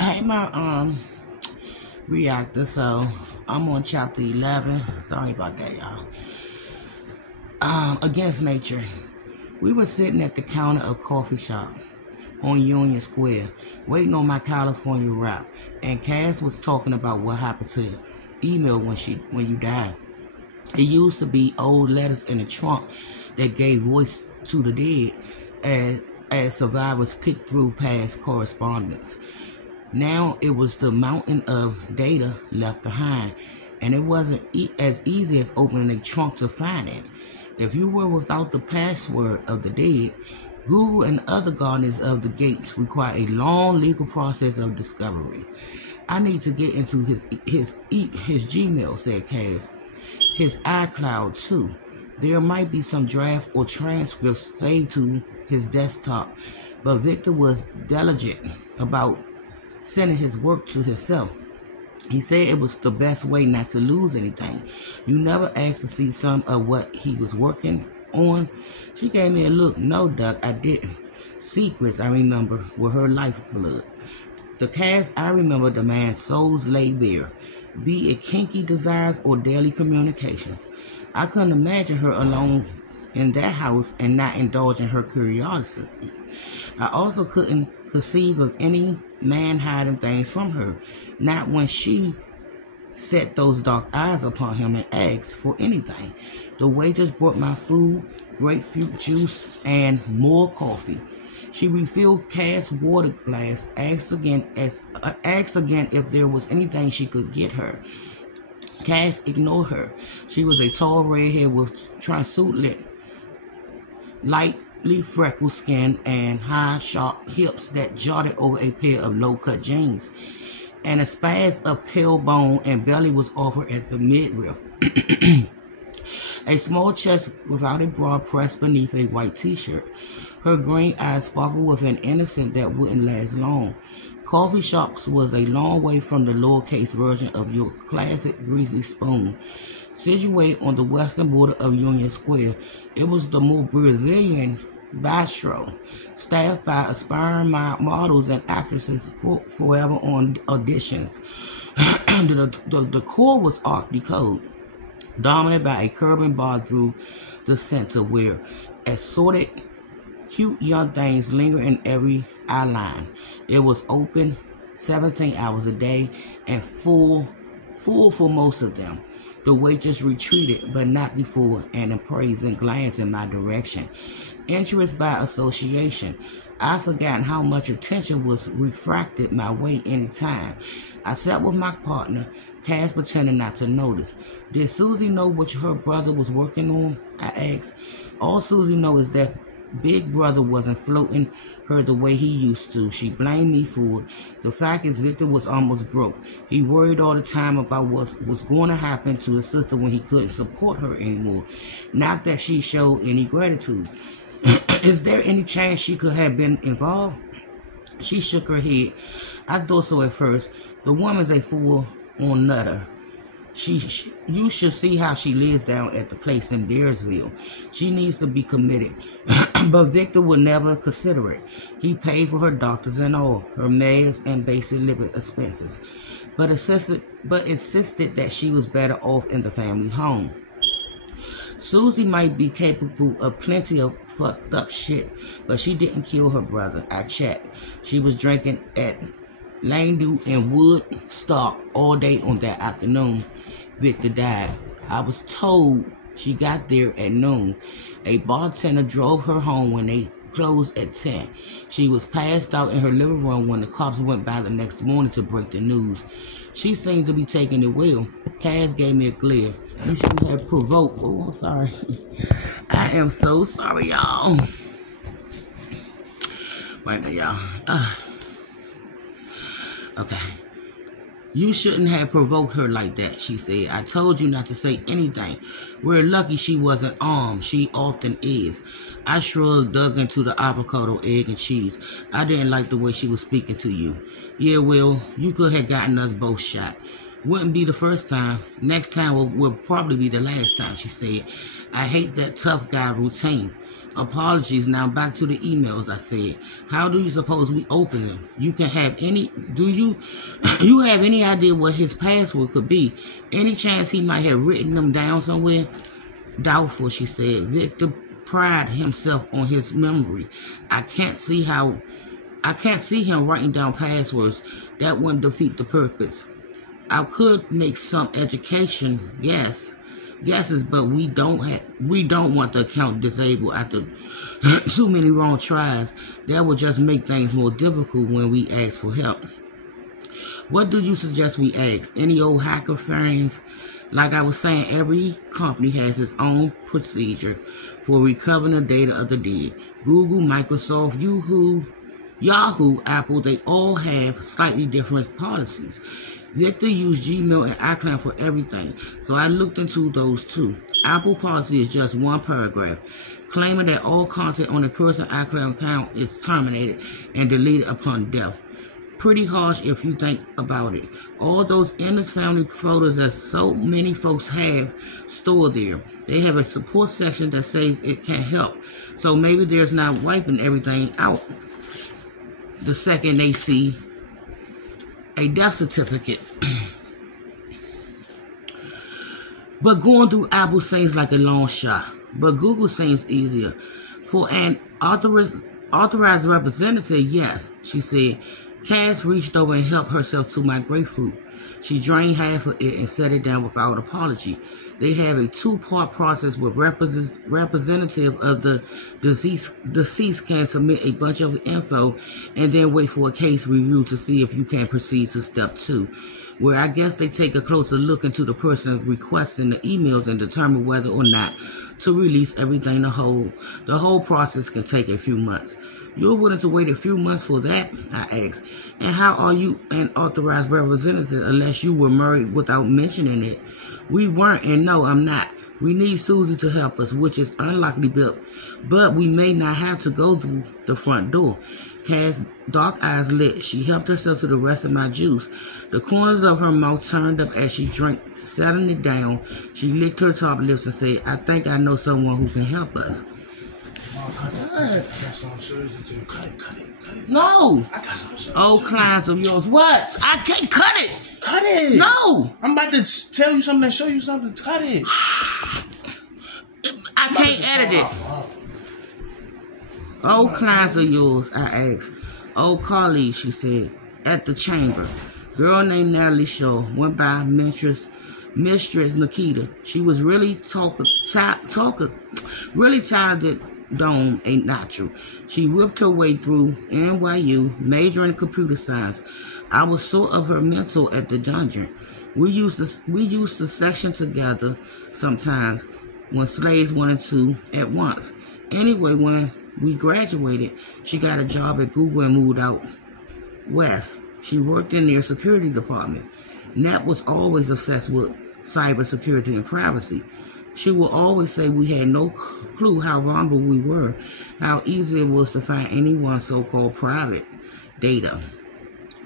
Hey, my reactor. So I'm on chapter 11. Sorry about that, y'all. Against nature. We were sitting at the counter of a coffee shop on Union Square, waiting on my California wrap, and Cass was talking about what happened to email when you died. It used to be old letters in the trunk that gave voice to the dead as survivors picked through past correspondence. Now it was the mountain of data left behind, and it wasn't as easy as opening a trunk to find it. If you were without the password of the dead, Google and other guardians of the gates require a long legal process of discovery. I need to get into his Gmail, said Cass. His iCloud too. There might be some draft or transcripts saved to his desktop, but Victor was diligent about sending his work to himself. He said it was the best way not to lose anything. You never asked to see some of what he was working on? She gave me a look. No, Doc, I didn't. Secrets, I remember, were her lifeblood. The Cass I remember the man's souls lay bare, be it kinky desires or daily communications. I couldn't imagine her alone in that house and not indulging her curiosity. I also couldn't conceive of any man hiding things from her, not when she set those dark eyes upon him and asked for anything. The waitress brought my food, grapefruit juice, and more coffee. She refilled Cass' water glass, asked again if there was anything she could get her. Cass ignored her. She was a tall redhead with translucent, lightly freckled skin and high, sharp hips that jutted over a pair of low-cut jeans. And a spaz of pale bone and belly was offered at the midriff. A small chest without a bra pressed beneath a white t-shirt. Her green eyes sparkled with an innocence that wouldn't last long. Coffee shops was a long way from the lowercase version of your classic greasy spoon. Situated on the western border of Union Square, it was the more Brazilian bistro, staffed by aspiring models and actresses forever on auditions. The decor was Art Deco, dominated by a curving bar through the center where assorted cute young things linger in every eye line. It was open 17 hours a day and full for most of them. The waitress retreated, but not before an appraising glance in my direction. Interest by association. I'd forgotten how much attention was refracted my way any time. I sat with my partner, Cass pretending not to notice. Did Susie know what her brother was working on? I asked. All Susie knows is that Big Brother wasn't floating her the way he used to. She blamed me for it. The fact is, Victor was almost broke. He worried all the time about what was going to happen to his sister when he couldn't support her anymore. Not that she showed any gratitude. Is there any chance she could have been involved? She shook her head. I thought so at first. The woman's a full-on nutter. You should see how she lives down at the place in Bearsville. She needs to be committed. But Victor would never consider it. He paid for her doctors and all, her meds and basic living expenses, but insisted that she was better off in the family home. Susie might be capable of plenty of fucked up shit, but she didn't kill her brother. I checked. She was drinking at Langdue and Woodstock all day on that afternoon Victor died. I was told she got there at noon. A bartender drove her home when they closed at 10. She was passed out in her living room when the cops went by the next morning to break the news. She seemed to be taking it well. Cass gave me a glare. You should have provoked. Oh, I'm sorry. I am so sorry, y'all. Wait a minute, y'all. Okay. You shouldn't have provoked her like that, she said. I told you not to say anything. We're lucky she wasn't armed. She often is. I shrugged, dug into the avocado, egg, and cheese. I didn't like the way she was speaking to you. Yeah, well, you could have gotten us both shot. Wouldn't be the first time. Next time will probably be the last time, she said. I hate that tough guy routine. Apologies. Now back to the emails. I said, how do you suppose we open them? You can have any. Do you have any idea what his password could be? Any chance he might have written them down somewhere? Doubtful, she said. Victor prided himself on his memory. I can't see him writing down passwords. That wouldn't defeat the purpose. I could make some education guesses, but we don't want the account disabled after too many wrong tries. That will just make things more difficult when we ask for help. What do you suggest we ask? Any old hacker friends? Like I was saying, every company has its own procedure for recovering the data of the dead. Google, Microsoft, Yahoo, Apple, they all have slightly different policies. Victor used Gmail and iCloud for everything, so I looked into those too. Apple policy is just one paragraph, claiming that all content on a person's iCloud account is terminated and deleted upon death. Pretty harsh if you think about it. All those endless family photos that so many folks have stored there. They have a support section that says it can help. So maybe there's not wiping everything out the second they see a death certificate. But going through Apple seems like a long shot. But Google seems easier. For an authorized representative, yes, she said. Cass reached over and helped herself to my grapefruit. She drained half of it and set it down without apology. They have a two-part process where representative of the deceased can submit a bunch of info and then wait for a case review to see if you can proceed to step 2, where I guess they take a closer look into the person requesting the emails and determine whether or not to release everything. The whole process can take a few months. You're willing to wait a few months for that? I asked. And how are you an authorized representative unless you were married without mentioning it? We weren't, and no, I'm not. We need Susie to help us, which is unlikely, but we may not have to go through the front door. Cass' dark eyes lit. She helped herself to the rest of my juice. The corners of her mouth turned up as she drank, settling it down. She licked her top lips and said, I think I know someone who can help us. Cut it. No. I got some old clients of yours. What? I can't cut it. Cut it. No. I'm about to tell you something and show you something. Cut it. I can't edit it. Old clients of yours, I asked. Old colleagues, she said, at the chamber. Girl named Natalie Shaw went by Mistress Nikita. She was really really talented. Dome ain't natural. She whipped her way through NYU, majoring in computer science. I was sort of her mentor at the dungeon. We used to section together sometimes when slaves wanted to at once. Anyway, when we graduated, she got a job at Google and moved out west. She worked in their security department. Nat was always obsessed with cybersecurity and privacy. She will always say we had no clue how vulnerable we were, how easy it was to find anyone's so-called private data.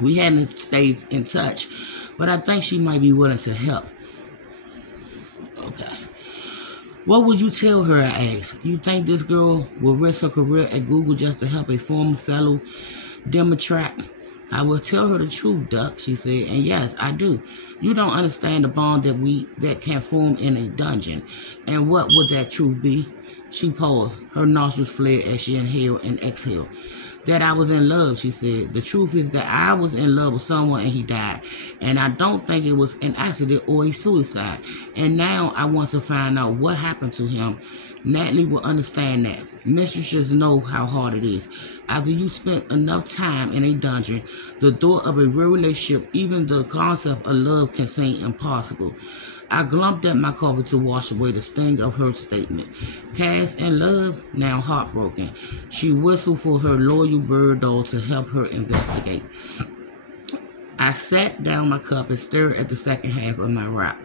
We hadn't stayed in touch, but I think she might be willing to help. Okay. What would you tell her, I asked? You think this girl will risk her career at Google just to help a former fellow Democrat? I will tell her the truth, Duck, she said, and yes, I do. You don't understand the bond that can form in a dungeon. And what would that truth be? She paused. Her nostrils flared as she inhaled and exhaled. That I was in love, she said. The truth is that I was in love with someone and he died. And I don't think it was an accident or a suicide. And now I want to find out what happened to him. Natalie will understand that. Mistresses know how hard it is. After you spent enough time in a dungeon, the thought of a real relationship, even the concept of love, can seem impossible. I glumped at my coffee to wash away the sting of her statement. Cass in love, now heartbroken. She whistled for her loyal bird dog to help her investigate. I sat down my cup and stared at the second half of my rap.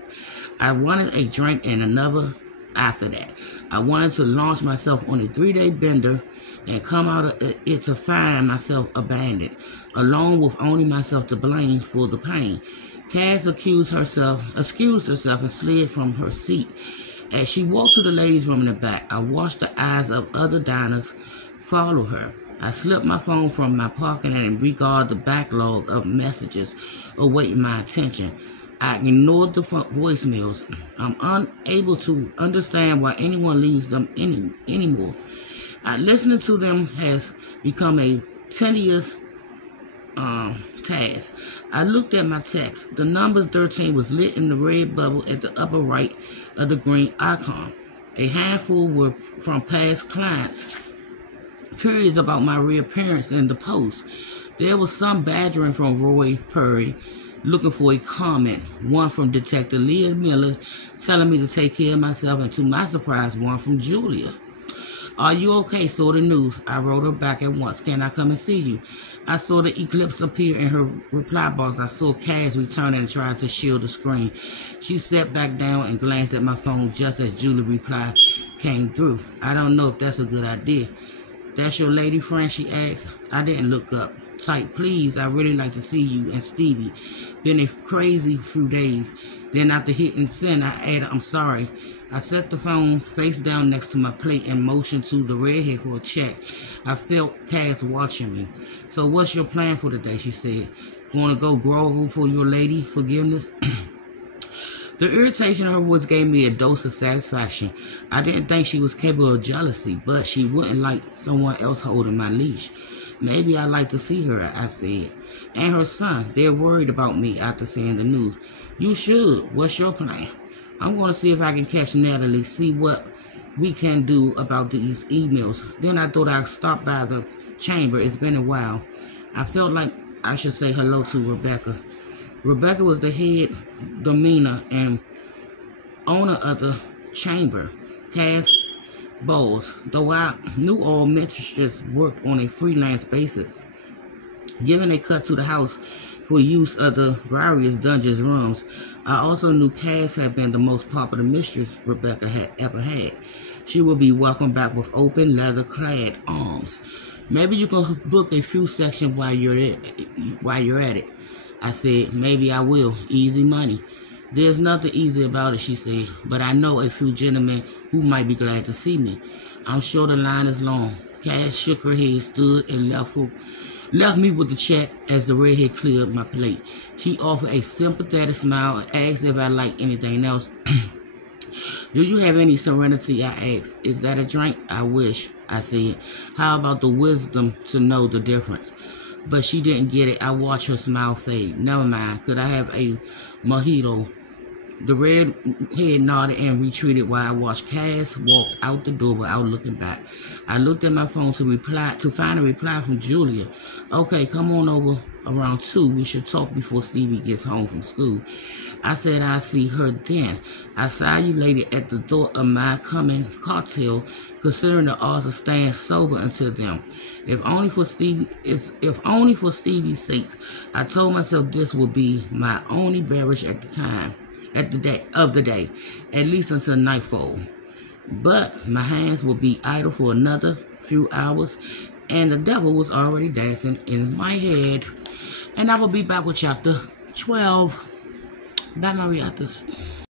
I wanted a drink and another after that. I wanted to launch myself on a 3-day bender and come out of it to find myself abandoned, alone with only myself to blame for the pain. Cass excused herself and slid from her seat As she walked to the ladies' room in the back, I watched the eyes of other diners follow her. I slipped my phone from my pocket and regarded the backlog of messages awaiting my attention. I ignored the voicemails. I'm unable to understand why anyone leaves them anymore. Listening to them has become a tedious task. I looked at my text. The number 13 was lit in the red bubble at the upper right of the green icon. A handful were from past clients, curious about my reappearance in the post. There was some badgering from Roy Perry, looking for a comment. One from Detective Leah Miller, telling me to take care of myself, and to my surprise, one from Julia. Are you okay? Saw the news. I wrote her back at once. Can I come and see you? I saw the eclipse appear in her reply box. I saw Cass returning and tried to shield the screen. She sat back down and glanced at my phone just as Julie's reply came through. I don't know if that's a good idea. That's your lady friend? She asked. I didn't look up. Type, please, I really like to see you and Stevie. Been a crazy few days. Then after hitting send, I added, I'm sorry. I set the phone face down next to my plate and motioned to the redhead for a check. I felt Cass watching me. So what's your plan for the day? She said. Going to go grovel for your lady forgiveness? The irritation in her voice gave me a dose of satisfaction. I didn't think she was capable of jealousy, but she wouldn't like someone else holding my leash. Maybe I'd like to see her, I said. And her son. They're worried about me after seeing the news. You should. What's your plan? I'm going to see if I can catch Natalie, see what we can do about these emails. Then I thought I'd stop by the chamber. It's been a while. I felt like I should say hello to Rebecca. Rebecca was the head demeanor and owner of the chamber, Cass Bowles, though I knew all mistresses worked on a freelance basis. Given a cut to the house for use of the various dungeons rooms, I also knew Cass had been the most popular mistress Rebecca had ever had. She would be welcomed back with open, leather-clad arms. Maybe you can book a few sections while you're at it. I said, maybe I will. Easy money. There's nothing easy about it, she said, but I know a few gentlemen who might be glad to see me. I'm sure the line is long. Cass shook her head, stood, and left me with the check as the redhead cleared my plate. She offered a sympathetic smile and asked if I liked anything else. Do you have any serenity? I asked. Is that a drink? I wish, I said. How about the wisdom to know the difference? But she didn't get it. I watched her smile fade. Never mind. Could I have a mojito? The redhead nodded and retreated while I watched Cass walk out the door without looking back. I looked at my phone to find a reply from Julia. Okay, come on over around 2. We should talk before Stevie gets home from school. I said I'd see her then. I salutated at the thought of my coming cocktail, considering the odds of staying sober until then. If only for Stevie's sake, I told myself this would be my only beverage at the day, at least until nightfall. But my hands would be idle for another few hours, and the devil was already dancing in my head. And I will be back with chapter 12. Bye, Mariatas.